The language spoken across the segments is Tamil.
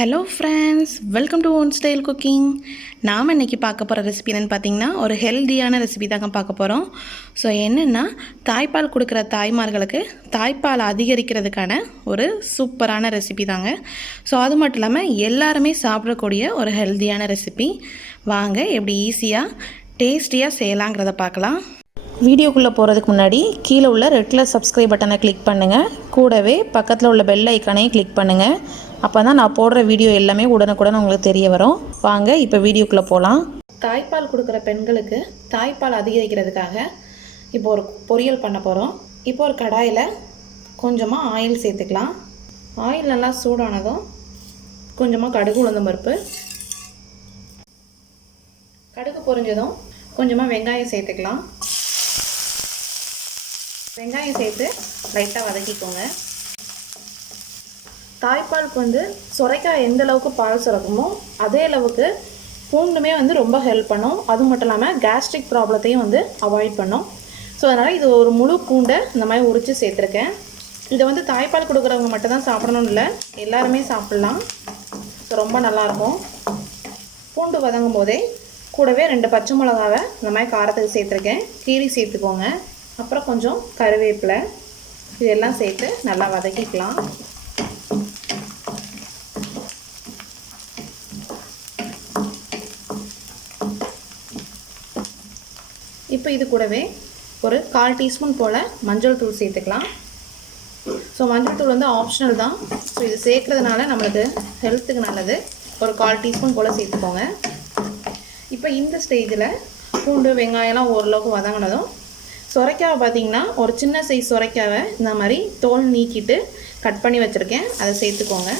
Hello friends, welcome to own style cooking. நாம் இன்றைக்கி பார்க்க போகிற ரெசிபி என்னென்னு பார்த்தீங்கன்னா, ஒரு ஹெல்த்தியான ரெசிபி தாங்க பார்க்க போகிறோம். ஸோ என்னென்னா, தாய்ப்பால் கொடுக்குற தாய்மார்களுக்கு தாய்ப்பால் அதிகரிக்கிறதுக்கான ஒரு சூப்பரான ரெசிபி தாங்க. ஸோ அது மட்டும் இல்லாமல் எல்லாருமே சாப்பிடக்கூடிய ஒரு ஹெல்த்தியான ரெசிபி. வாங்க எப்படி ஈஸியாக டேஸ்டியாக செய்யலாங்கிறத பார்க்கலாம். வீடியோக்குள்ளே போகிறதுக்கு முன்னாடி கீழே உள்ள ரெட் கலர் சப்ஸ்கிரைப் பட்டனை கிளிக் பண்ணுங்கள். கூடவே பக்கத்தில் உள்ள பெல் ஐக்கானையும் கிளிக் பண்ணுங்கள். அப்போ தான் நான் போடுற வீடியோ எல்லாமே உடனுக்குடன் உங்களுக்கு தெரிய வரும். வாங்க இப்போ வீடியோக்குள்ளே போகலாம். தாய்ப்பால் கொடுக்குற பெண்களுக்கு தாய்ப்பால் அதிகரிக்கிறதுக்காக இப்போ ஒரு பொரியல் பண்ண போகிறோம். இப்போ ஒரு கடாயில் கொஞ்சமாக ஆயில் சேர்த்துக்கலாம். ஆயில் நல்லா சூடானதும் கொஞ்சமாக கடுகு உளுந்தம் பருப்பு, கடுகு பொரிஞ்சதும் கொஞ்சமாக வெங்காயம் சேர்த்துக்கலாம். வெங்காயம் சேர்த்து லைட்டாக வதக்கிக்கோங்க. தாய்ப்பாலுக்கு சுரைக்காய் எந்த அளவுக்கு பால் சுரக்குமோ அதே அளவுக்கு பூண்டுமே ரொம்ப ஹெல்ப் பண்ணும். அது மட்டும் இல்லாமல் கேஸ்ட்ரிக் ப்ராப்ளத்தையும் அவாய்ட் பண்ணும். ஸோ அதனால் இது ஒரு முழு பூண்டை இந்த மாதிரி உரித்து சேர்த்துருக்கேன். இதை தாய்ப்பால் கொடுக்குறவங்க மட்டும் தான் சாப்பிடணும்னு இல்லை, எல்லாருமே சாப்பிட்லாம். ஸோ ரொம்ப நல்லாயிருக்கும். பூண்டு வதங்கும் போதே கூடவே 2 பச்சை மிளகாவை இந்த மாதிரி காரத்துக்கு சேர்த்துருக்கேன். கீரி சேர்த்துக்கோங்க. அப்புறம் கொஞ்சம் கருவேப்பிலை, இதெல்லாம் சேர்த்து நல்லா வதக்கிக்கலாம். இப்போ இது கூடவே ஒரு 1/4 டீஸ்பூன் போல் மஞ்சள் தூள் சேர்த்துக்கலாம். ஸோ மஞ்சள் தூள் ஆப்ஷனல் தான். ஸோ இது சேர்க்குறதுனால நம்மளுக்கு ஹெல்த்துக்கு நல்லது. ஒரு 1/4 டீஸ்பூன் போல் சேர்த்துக்கோங்க. இப்போ இந்த ஸ்டேஜில் பூண்டு வெங்காயம்லாம் ஓரளவுக்கு வதங்கினதும் சுரைக்காவை பார்த்திங்கன்னா ஒரு சின்ன சைஸ் சுரைக்காவை இந்த மாதிரி தோல் நீக்கிட்டு கட் பண்ணி வச்சுருக்கேன், அதை சேர்த்துக்கோங்க.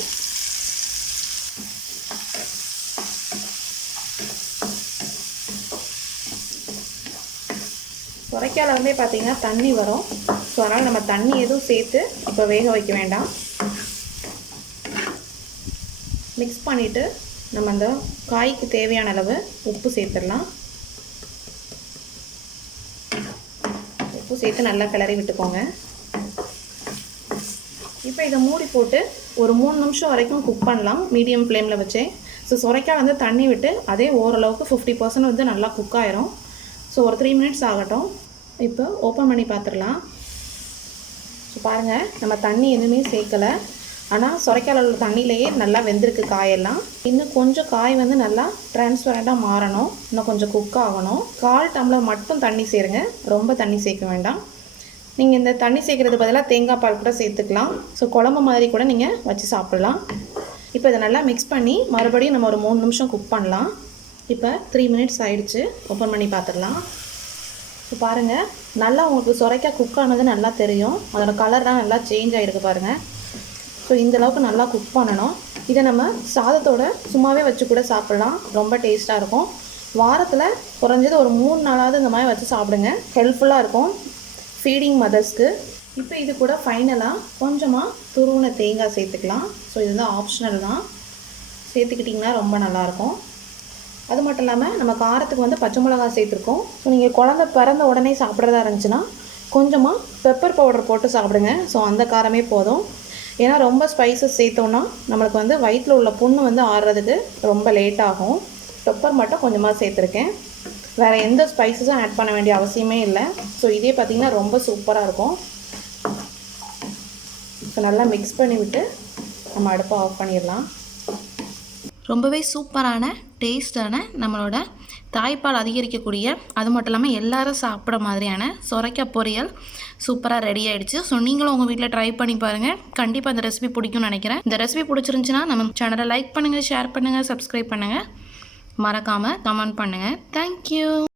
சுரைக்காயில் பார்த்திங்கன்னா தண்ணி வரும். ஸோ அதனால் நம்ம தண்ணி எதுவும் சேர்த்து இப்போ வேக வைக்க வேண்டாம். மிக்ஸ் பண்ணிவிட்டு நம்ம அந்த காய்க்கு தேவையான அளவு உப்பு சேர்த்துடலாம். உப்பு சேர்த்து நல்லா கிளறி விட்டுக்கோங்க. இப்போ இதை மூடி போட்டு ஒரு 3 நிமிஷம் வரைக்கும் குக் பண்ணலாம், மீடியம் ஃப்ளேமில் வச்சு. ஸோ சுரைக்காய் தண்ணி விட்டு அதே ஓரளவுக்கு 50% நல்லா குக் ஆயிரும். ஸோ ஒரு 3 மினிட்ஸ் ஆகட்டும். இப்போ ஓப்பன் பண்ணி பார்த்துடலாம். ஸோ பாருங்கள், நம்ம தண்ணி எதுவுமே சேர்க்கலை. ஆனால் சுரைக்காயில் உள்ள தண்ணியிலேயே நல்லா வெந்திருக்கு காயெல்லாம். இன்னும் கொஞ்சம் காய் நல்லா டிரான்ஸ்பரண்ட்டாக மாறணும், இன்னும் கொஞ்சம் குக் ஆகணும். 1/4 டம்ளர் மட்டும் தண்ணி சேருங்க, ரொம்ப தண்ணி சேர்க்க வேண்டாம். நீங்கள் இந்த தண்ணி சேர்க்குறது பதிலாக தேங்காய் பால் கூட சேர்த்துக்கலாம். ஸோ குழம்பு மாதிரி கூட நீங்கள் வச்சு சாப்பிட்லாம். இப்போ இதை நல்லா மிக்ஸ் பண்ணி மறுபடியும் நம்ம ஒரு 3 நிமிஷம் குக் பண்ணலாம். இப்போ 3 மினிட்ஸ் ஆகிடுச்சு. ஓப்பன் பண்ணி பார்த்துடலாம். இப்போ பாருங்கள், நல்லா உங்களுக்கு சுரைக்காய் குக் ஆனது நல்லா தெரியும். அதோட கலர்லாம் நல்லா சேஞ்ச் ஆகிருக்கு பாருங்கள். ஸோ இந்தளவுக்கு நல்லா குக் பண்ணணும். இதை நம்ம சாதத்தோடு சும்மாவே வச்சு கூட சாப்பிட்லாம், ரொம்ப டேஸ்ட்டாக இருக்கும். வாரத்தில் குறைஞ்சது ஒரு 3 நாளாவது இந்த மாதிரி வச்சு சாப்பிடுங்க, ஹெல்ப்ஃபுல்லாக இருக்கும் ஃபீடிங் மதர்ஸ்க்கு. இப்போ இது கூட ஃபைனலாக கொஞ்சமாக துருவின தேங்காய் சேர்த்துக்கலாம். ஸோ இது ஆப்ஷனல் தான், சேர்த்துக்கிட்டிங்கன்னா ரொம்ப நல்லாயிருக்கும். அது மட்டும் இல்லாமல் நம்ம காரத்துக்கு பச்சை மிளகாய் சேர்த்துருக்கோம். ஸோ நீங்கள் குழந்தை பிறந்த உடனே சாப்பிட்றதா இருந்துச்சுன்னா கொஞ்சமாக பெப்பர் பவுடர் போட்டு சாப்பிடுங்க. ஸோ அந்த காரமே போதும். ஏன்னா ரொம்ப ஸ்பைசஸ் சேர்த்தோன்னா நம்மளுக்கு வயிற்றில் உள்ள புண்ணு ஆறுறதுக்கு ரொம்ப லேட் ஆகும். பெப்பர் மட்டும் கொஞ்சமாக சேர்த்துருக்கேன். வேறு எந்த ஸ்பைசஸும் ஆட் பண்ண வேண்டிய அவசியமே இல்லை. ஸோ இதே பார்த்திங்கன்னா ரொம்ப சூப்பராக இருக்கும். ஸோ நல்லா மிக்ஸ் பண்ணிவிட்டு நம்ம அடுப்பை ஆஃப் பண்ணிடலாம். ரொம்பவே சூப்பரான டேஸ்டான நம்மளோட தாய்ப்பால் அதிகரிக்கக்கூடிய, அது மட்டும் இல்லாமல் எல்லோரும் சாப்பிட்ற மாதிரியான சுரைக்காய் பொரியல் சூப்பராக ரெடி ஆகிடுச்சு. ஸோ நீங்களும் உங்கள் வீட்டில் ட்ரை பண்ணி பாருங்கள். கண்டிப்பாக இந்த ரெசிபி பிடிக்கும்னு நினைக்கிறேன். இந்த ரெசிபி பிடிச்சிருந்துச்சின்னா நம்ம சேனலை லைக் பண்ணுங்கள், ஷேர் பண்ணுங்கள், சப்ஸ்கிரைப் பண்ணுங்கள், மறக்காமல் கமெண்ட் பண்ணுங்கள். தேங்க்யூ.